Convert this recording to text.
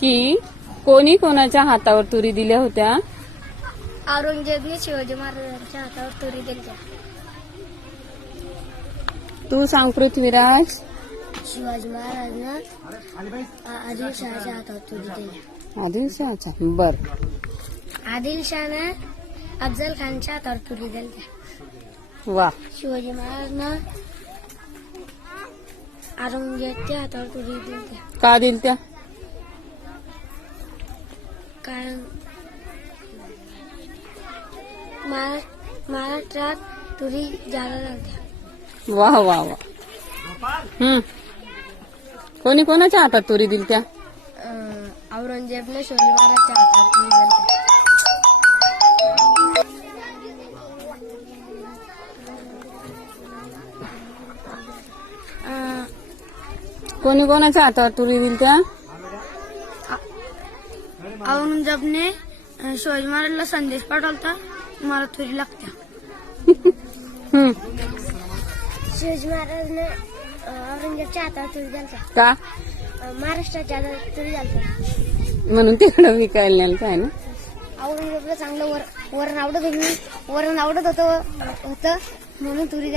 की कोणी कोणाच्या हातावर तुरी दिल्या होत्या? औरंगजेबने शिवाजी महाराजांच्या हातावर तुरी दिल्या. तू सांग पृथ्वीराज. शिवाजी महाराजांना आदिलशहाच्या हातावर तुरी दिल्या. आदिलशहाचा. बर. आदिलशहाने अफजल खानच्या हातावर तुरी दिल्या. वा. शिवाजी महाराजांना औरंगजेबच्या हातावर तुरी दिल्या. का दिल त्या? कारण महाराष्ट्रात तुरी जादा झाल्या. वा वा वा. कोणी कोणाच्या हातात तुरी दिल त्या? औरंगजेबने शिवाजी महाराजांच्या हातावर तुरी दिल्या. कोणी कोणाच्या हातावर तुरी दिल त्या? औरंगजेबने शिवाजी महाराजांना संदेश पाठवला, मला तुरी लागत्या. शिवाजी महाराजांनी औरंगजेबच्या हातावर तुरी दिल्या. का? महाराष्ट्राच्या हातावर तुरी दिल्या म्हणून तिकडं विकायला नेलं काय ना? औरंगजेबला चांगलं वरण आवडत होतं म्हणून तुरी